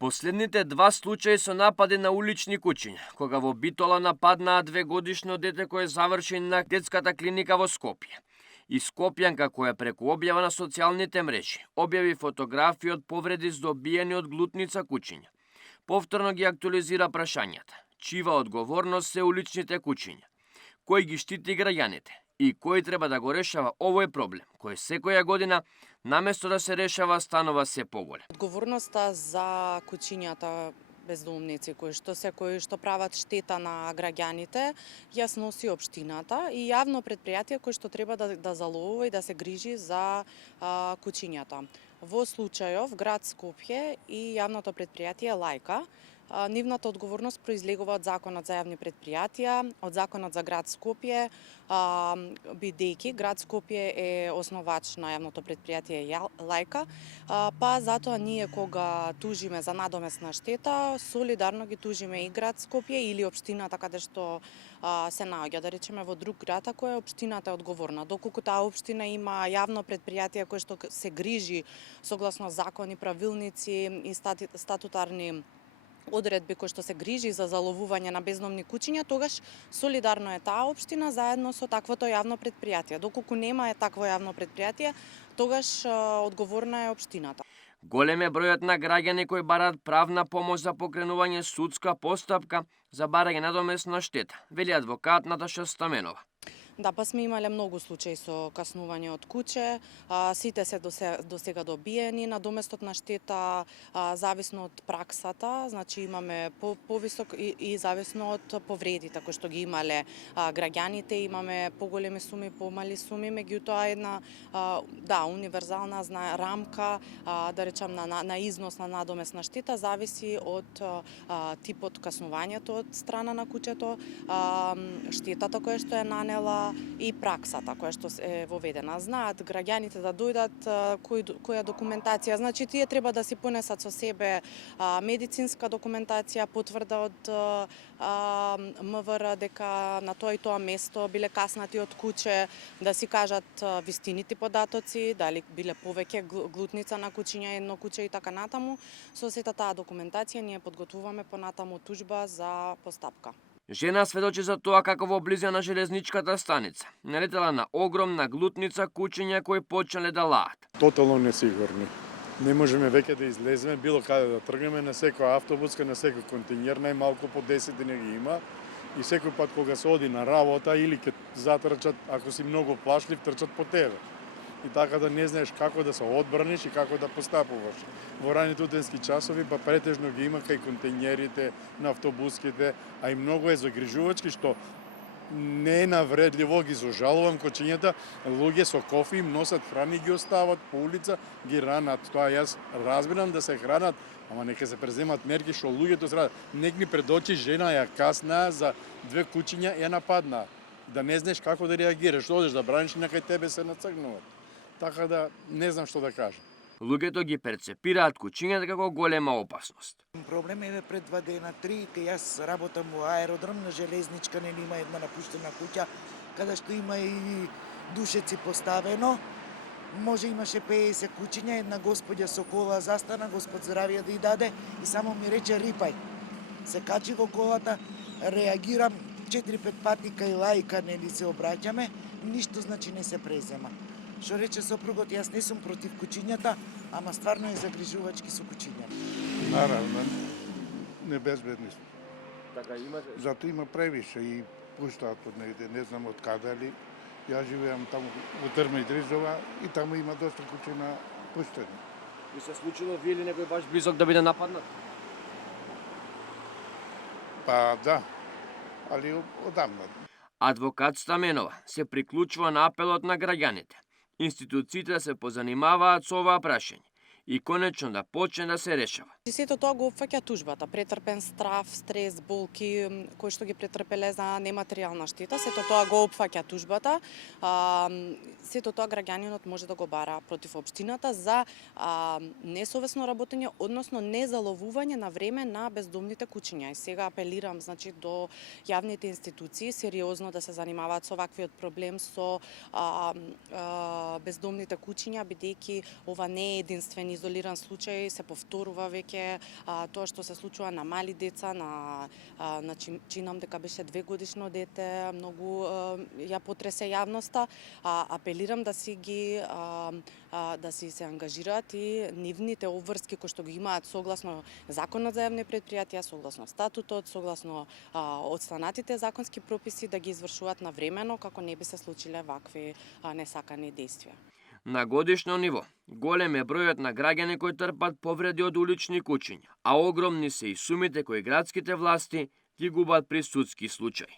Последните два случаи со напади на улични куќиња, кога во Битола нападнаа 2-годишно дете кое заврши на детската клиника во Скопје. И скопјанка која преку објава на социјалните мрежи објави фотографии од повреди здобиени од глутница куќиња. Повторно ги актуализира прашањата: чива одговорност се уличните куќиња? Кој ги штити граѓаните? И кој треба да го решава овој проблем, кој секоја година, наместо да се решава, станува се поголем? Одговорноста за куќињата бездомници кои што прават штета на граѓаните ја сноси општината и јавно претпријатие кој што треба да заловува и да се грижи за куќињата. Во случајов град Скопје и јавното претпријатие Лајка, нивната одговорност произлегува од Законот за јавни претпријатија, од Законот за град Скопје, бидејќи град Скопје е основач на јавното претпријатие Лајка, па затоа ние кога тужиме за надомесна штета, солидарно ги тужиме и град Скопје или општината каде што се наоѓа, да речеме во друг град, ако е општината е одговорна. Доколку таа општина има јавно претпријатие кое што се грижи согласно закони, правилници и статутарни одредби кои што се грижи за заловување на бездомни куќиња, тогаш солидарно е таа општина заедно со таквото јавно претпријатие. Доколку нема е такво јавно претпријатие, тогаш одговорна е општината. Голем е бројот на граѓани кои бараат правна помош за покренување судска постапка за барање надомесна штета, вели адвокат Наташа Стаменова. Да, па сме имале многу случаи со каснување од куќе, сите се до сега добиени, надоместот на штета зависно од праксата, значи имаме повисок и зависно од повредите кои што ги имале граѓаните, имаме поголеми суми, помали суми, меѓутоа една универзална рамка, да речам на износ на надомесна штета зависи од типот каснувањето од страна на куќето, штетата која што е нанела и праксата која што е воведена. Знаат граѓаните да дојдат која документација, значи тие треба да си понесат со себе медицинска документација, потврда од МВР дека на тоа и тоа место биле каснати од куќе, да си кажат вистините податоци, дали биле повеќе глутница на куќиња, едно куќе и така натаму. Со сета таа документација ние подготвуваме понатаму тужба за постапка. Жена сведочи за тоа како во близина на железничката станица налетела на огромна глутница куќиња кои почнале да лаат. Тотално несигурни. Не можеме веќе да излеземе било каде да тргнеме, на секоја автобуска, на секој континер, најмалку по 10 дни ги има. И секој пат кога се оди на работа или ке затрчат, ако си многу плашлив, трчат по тебе. И така да не знаеш како да се одбраниш и како да постапуваш. Во раните студентски часови па претежно ги има кај контейнерите на автобуските, а и многу е загрижувачки што не е навредливо, ги зожалувам куќињата, луѓе со кофи им носат храни, ги остават по улица, ги ранат. Тоа јас разбирам да се хранат, ама нека се преземат мерки што луѓето се радат. Нек ми пред очи жена ја касна за 2 куќиња ја нападнаа. Да не знаеш како да реагираш, одеш да браниш, нека тебе се нацргнуваат. Така да не знам што да кажам. Луѓето ги перцепираат куќињата како голема опасност. Проблем е пред 2 дена, 3, кај јас работам во аеродром на железничка, не има една напуштена куќа, каде што има и душеци поставено. Може имаше 50 куќиња, една господја со кола застана, Господ здравје да и даде и само ми рече рипај. Се качи во колата, реагирам 4-5 пати кај Лајка, нели се обраќаме, ништо значи не се презема. Што рече сопругот, јас не сум против куќињата, ама стварно е загрижувачки со куќињата. Наравно, небезбедни сме. Така има. Зато има превише и пуштаат од негде, не знам од каде ли. Јас живеам таму во Трма и Дрижова и таму има доста куќи на пуштени. И се случило вие или некој баш близок да биде нападнат? Па да, али одамна. Адвокат Стаменова се приклучува на апелот на граѓаните. Институциите се позанимаваат со оваа прашање и конечно да почне да се решава. Сето тоа го опфаќа тужбата, претрпен страф, стрес, болки кои што ги претрпеле за нематеријална штета, сето тоа го опфаќа тужбата. Сето тоа граѓанинот може да го бара против општината за несовесно работење, односно незаловување на време на бездомните куќиња. И сега апелирам значи до јавните институции сериозно да се занимаваат со ваквиот проблем со бездомните куќиња, бидејќи ова не е единствен изолиран случај, се повторува веќе тоа што се случува на мали деца, чинам дека беше 2-годишно дете, многу ја потресе јавноста. Апелирам да си се ангажираат и нивните обврски кои што ги имаат согласно Законот за јавни предпријатија, согласно статутот, согласно одстанатите законски прописи, да ги извршуваат навремено како не би се случиле вакви несакани действија. На годишно ниво, голем е бројот на граѓани кои трпат повреди од улични кучиња, а огромни се и сумите кои градските власти ги губат при судски случаи.